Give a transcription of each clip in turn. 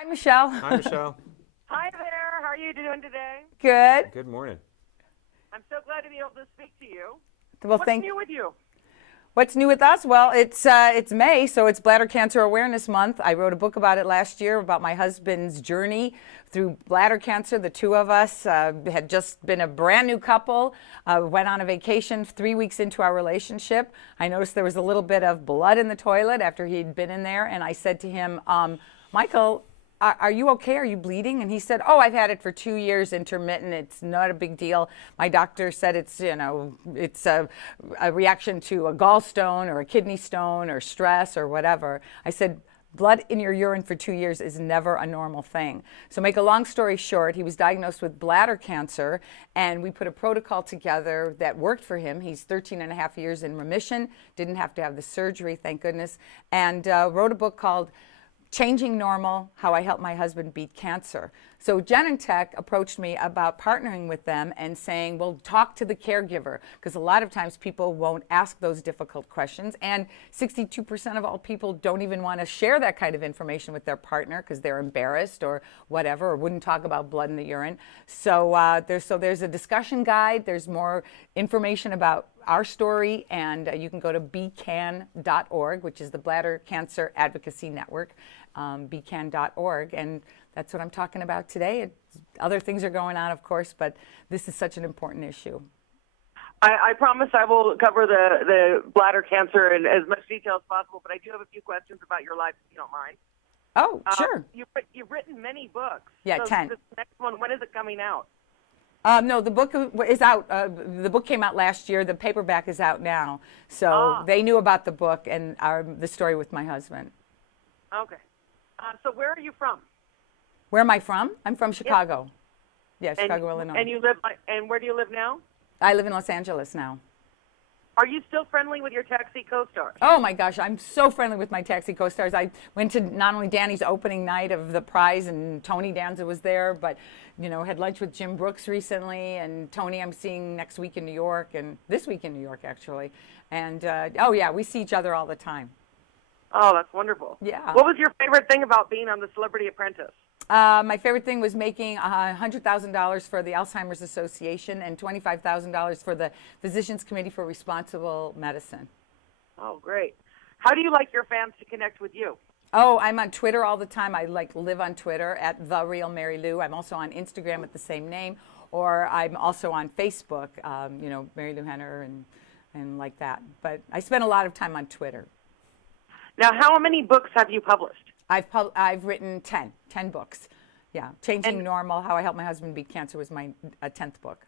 Hi, Michelle. Hi, Michelle. Hi there. How are you doing today? Good. Good morning. I'm so glad to be able to speak to you. Well, What's new with you? What's new with us? Well, it's May, so it's Bladder Cancer Awareness Month. I wrote a book about it last year about my husband's journey through bladder cancer. The two of us had just been a brand new couple, went on a vacation 3 weeks into our relationship. I noticed there was a little bit of blood in the toilet after he'd been in there, and I said to him, Michael, are you okay? Are you bleeding? And he said, oh, I've had it for 2 years, intermittent. It's not a big deal. My doctor said it's a reaction to a gallstone or a kidney stone or stress or whatever. I said, blood in your urine for 2 years is never a normal thing. So make a long story short, he was diagnosed with bladder cancer, and we put a protocol together that worked for him. He's 13 and a half years in remission, didn't have to have the surgery, thank goodness, and wrote a book called Changing Normal, How I Helped My Husband Beat Cancer. So Genentech approached me about partnering with them and saying, well, talk to the caregiver, because a lot of times people won't ask those difficult questions, and 62% of all people don't even want to share that kind of information with their partner because they're embarrassed or whatever, or wouldn't talk about blood in the urine. So there's a discussion guide, there's more information about our story, and you can go to bcan.org, which is the Bladder Cancer Advocacy Network, bcan.org, and that's what I'm talking about today. Other things are going on, of course, but this is such an important issue. I promise I will cover the bladder cancer in as much detail as possible, but I do have a few questions about your life, if you don't mind. Oh, sure. You've written many books. Yeah, so 10. This next one, when is it coming out? No, the book is out. The book came out last year. The paperback is out now. So they knew about the book and the story with my husband. Okay. So where are you from? Where am I from? I'm from Chicago. Yeah, Chicago, Illinois. And and where do you live now? I live in Los Angeles now. Are you still friendly with your taxi co-stars? Oh my gosh, I'm so friendly with my taxi co-stars. I went to not only Danny's opening night of the prize, and Tony Danza was there, but had lunch with Jim Brooks recently, and Tony I'm seeing next week in New York, and this week in New York actually. And oh yeah, we see each other all the time. Oh, that's wonderful. Yeah. What was your favorite thing about being on The Celebrity Apprentice? My favorite thing was making $100,000 for the Alzheimer's Association and $25,000 for the Physicians Committee for Responsible Medicine. Oh, great. How do you like your fans to connect with you? Oh, I'm on Twitter all the time. I live on Twitter at @TheRealMaryLou. I'm also on Instagram at the same name, or I'm also on Facebook, Marilu Henner and like that. But I spend a lot of time on Twitter. Now, how many books have you published? I've written 10 books. Yeah, Changing Normal, How I Helped My Husband Beat Cancer was my 10th book.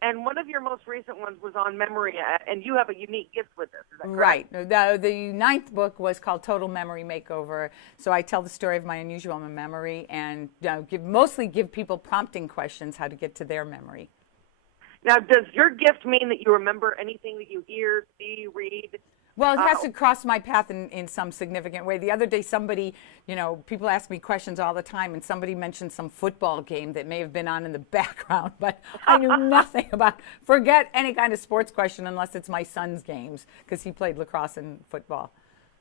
And one of your most recent ones was on memory, and you have a unique gift with this, is that correct? Right. The 9th book was called Total Memory Makeover. So I tell the story of my unusual memory and mostly give people prompting questions how to get to their memory. Now, does your gift mean that you remember anything that you hear, see, read? Well, it has to cross my path in some significant way. The other day, somebody, people ask me questions all the time, and somebody mentioned some football game that may have been on in the background, but I knew nothing about. Forget any kind of sports question unless it's my son's games, because he played lacrosse and football.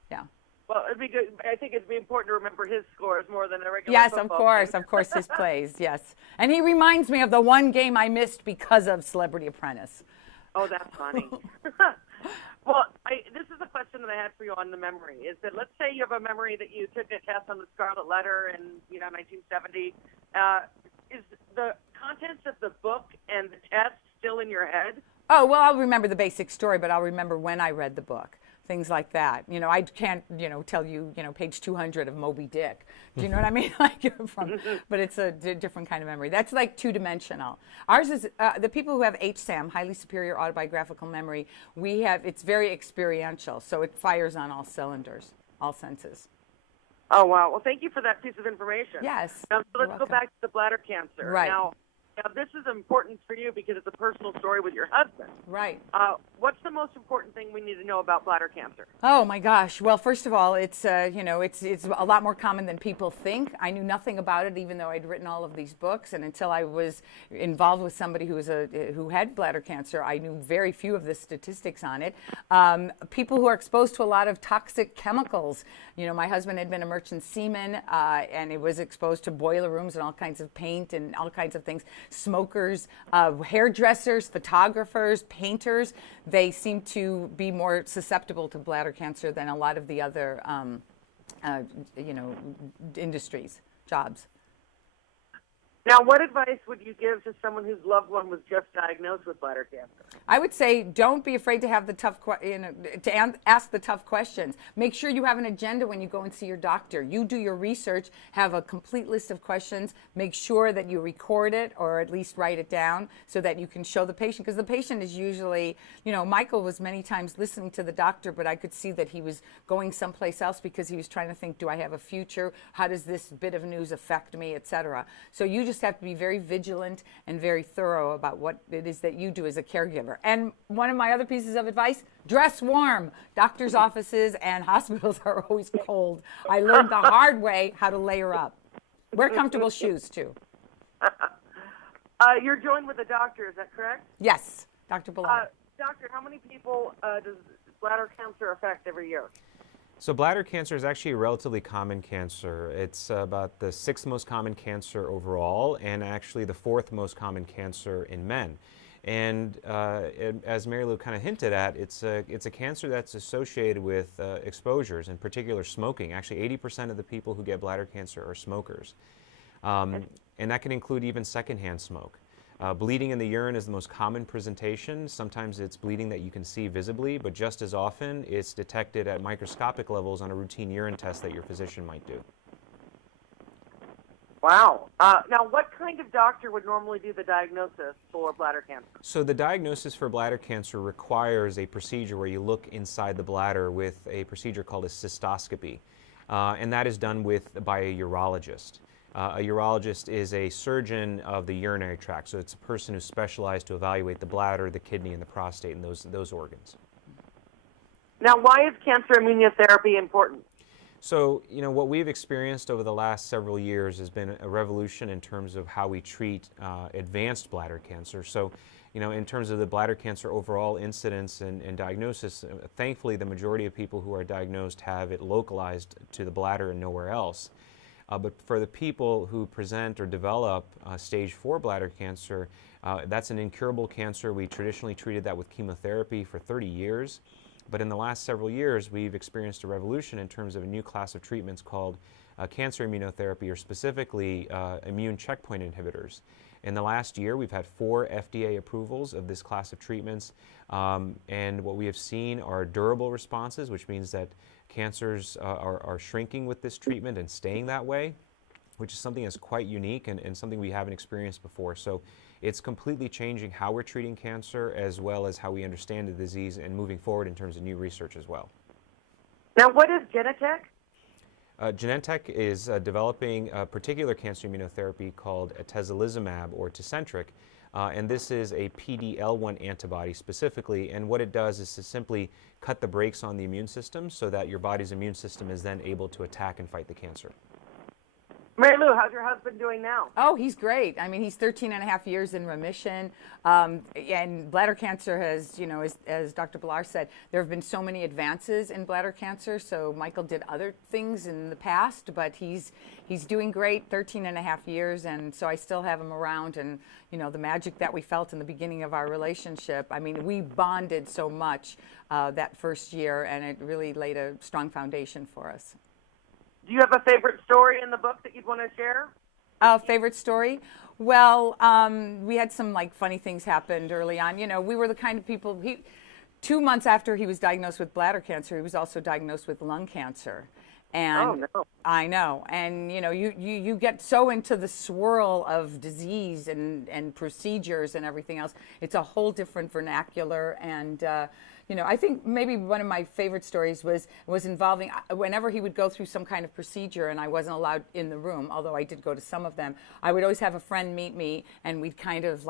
Yeah. Well, it'd be good. I think it'd be important to remember his scores more than a regular Yes, football of course, his plays, yes. And he reminds me of the one game I missed because of Celebrity Apprentice. Oh, that's funny. Well, this is a question that I had for you on the memory, is that let's say you have a memory that you took a test on the Scarlet Letter in 1970. Is the contents of the book and the test still in your head? Oh, well, I'll remember the basic story, but I'll remember when I read the book. Things like that. I can't, tell you, page 200 of Moby Dick. Do you know what I mean? But it's a different kind of memory. That's like two-dimensional. Ours is, the people who have HSAM, highly superior autobiographical memory, it's very experiential. So it fires on all cylinders, all senses. Oh, wow. Well, thank you for that piece of information. Yes. So let's go back to the bladder cancer. Right. Now, Now, this is important for you because it's a personal story with your husband. Right. What's the most important thing we need to know about bladder cancer? Oh my gosh. Well, first of all, it's it's a lot more common than people think. I knew nothing about it, even though I'd written all of these books. And until I was involved with somebody who had bladder cancer, I knew very few of the statistics on it. People who are exposed to a lot of toxic chemicals. You know, my husband had been a merchant seaman, and he was exposed to boiler rooms and all kinds of paint and all kinds of things. Smokers, hairdressers, photographers, painters, they seem to be more susceptible to bladder cancer than a lot of the other, industries, jobs. Now, what advice would you give to someone whose loved one was just diagnosed with bladder cancer? I would say don't be afraid to have the ask the tough questions. Make sure you have an agenda when you go and see your doctor. You do your research, have a complete list of questions. Make sure that you record it or at least write it down so that you can show the patient. Because the patient is usually, Michael was many times listening to the doctor, but I could see that he was going someplace else because he was trying to think, do I have a future? How does this bit of news affect me, etc. So you just have to be very vigilant and very thorough about what it is that you do as a caregiver. And one of my other pieces of advice, dress warm. Doctors' offices and hospitals are always cold. I learned the hard way how to layer up. Wear comfortable shoes, too. You're joined with a doctor, is that correct? Yes, Dr. Bladder. Doctor, how many people does bladder cancer affect every year? So bladder cancer is actually a relatively common cancer. It's about the 6th most common cancer overall, and actually the 4th most common cancer in men. And as Marilu kind of hinted at, it's a cancer that's associated with exposures, in particular smoking. Actually, 80% of the people who get bladder cancer are smokers. And that can include even secondhand smoke. Bleeding in the urine is the most common presentation. Sometimes it's bleeding that you can see visibly, but just as often it's detected at microscopic levels on a routine urine test that your physician might do. Wow. Now, what kind of doctor would normally do the diagnosis for bladder cancer? So the diagnosis for bladder cancer requires a procedure where you look inside the bladder with a procedure called a cystoscopy, and that is done by a urologist. A urologist is a surgeon of the urinary tract, so it's a person who's specialized to evaluate the bladder, the kidney, and the prostate, and those organs. Now, why is cancer immunotherapy important? So, what we've experienced over the last several years has been a revolution in terms of how we treat advanced bladder cancer. So, in terms of the bladder cancer overall incidence and diagnosis, thankfully the majority of people who are diagnosed have it localized to the bladder and nowhere else. But for the people who present or develop stage 4 bladder cancer, that's an incurable cancer. We traditionally treated that with chemotherapy for 30 years. But in the last several years, we've experienced a revolution in terms of a new class of treatments called cancer immunotherapy, or specifically immune checkpoint inhibitors. In the last year, we've had 4 FDA approvals of this class of treatments. And what we have seen are durable responses, which means that cancers are shrinking with this treatment and staying that way, which is something that's quite unique and something we haven't experienced before. So it's completely changing how we're treating cancer as well as how we understand the disease and moving forward in terms of new research as well. Now, what is Genentech? Genentech is developing a particular cancer immunotherapy called atezolizumab, or Tecentriq, and this is a PD-L1 antibody specifically, and what it does is to simply cut the brakes on the immune system so that your body's immune system is then able to attack and fight the cancer. Marilu, how's your husband doing now? Oh, he's great. I mean, he's 13 and a half years in remission. And bladder cancer has, as Dr. Bladder said, there have been so many advances in bladder cancer. So Michael did other things in the past, but he's doing great, 13 and a half years. And so I still have him around. And, the magic that we felt in the beginning of our relationship, I mean, we bonded so much that first year, and it really laid a strong foundation for us. Do you have a favorite story in the book that you'd want to share? Favorite story? Well, we had some funny things happened early on. We were the kind of people, 2 months after he was diagnosed with bladder cancer, he was also diagnosed with lung cancer. And oh, no. I know. And, you get so into the swirl of disease and procedures and everything else. It's a whole different vernacular. And, I think maybe one of my favorite stories was involving whenever he would go through some kind of procedure and I wasn't allowed in the room, although I did go to some of them. I would always have a friend meet me, and we'd kind of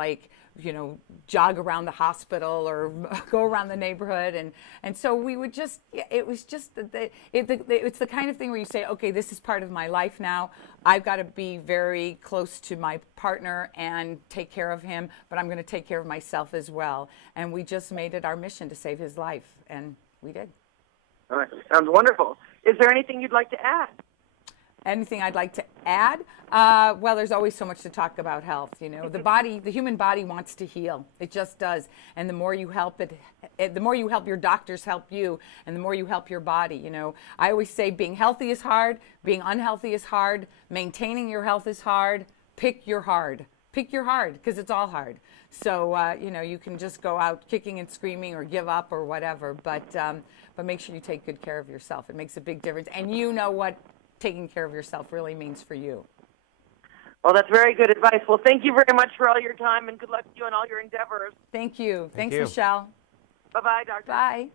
jog around the hospital or go around the neighborhood, and so we would just. It was just it's the kind of thing where you say, okay, this is part of my life now. I've got to be very close to my partner and take care of him, but I'm going to take care of myself as well. And we just made it our mission to save his life, and we did. All right. Sounds wonderful. Is there anything you'd like to add? Anything I'd like to add? Well, there's always so much to talk about health. The human body wants to heal. It just does. And the more you help the more you help your doctors help you, and the more you help your body. I always say being healthy is hard, being unhealthy is hard, maintaining your health is hard. Pick your hard. Pick your hard, because it's all hard. So, you can just go out kicking and screaming or give up or whatever, but make sure you take good care of yourself. It makes a big difference. And you know what taking care of yourself really means for you. Well, that's very good advice. Well, thank you very much for all your time, and good luck to you in all your endeavors. Thank you. Thanks, you. Michelle. Bye-bye, Doctor. Bye.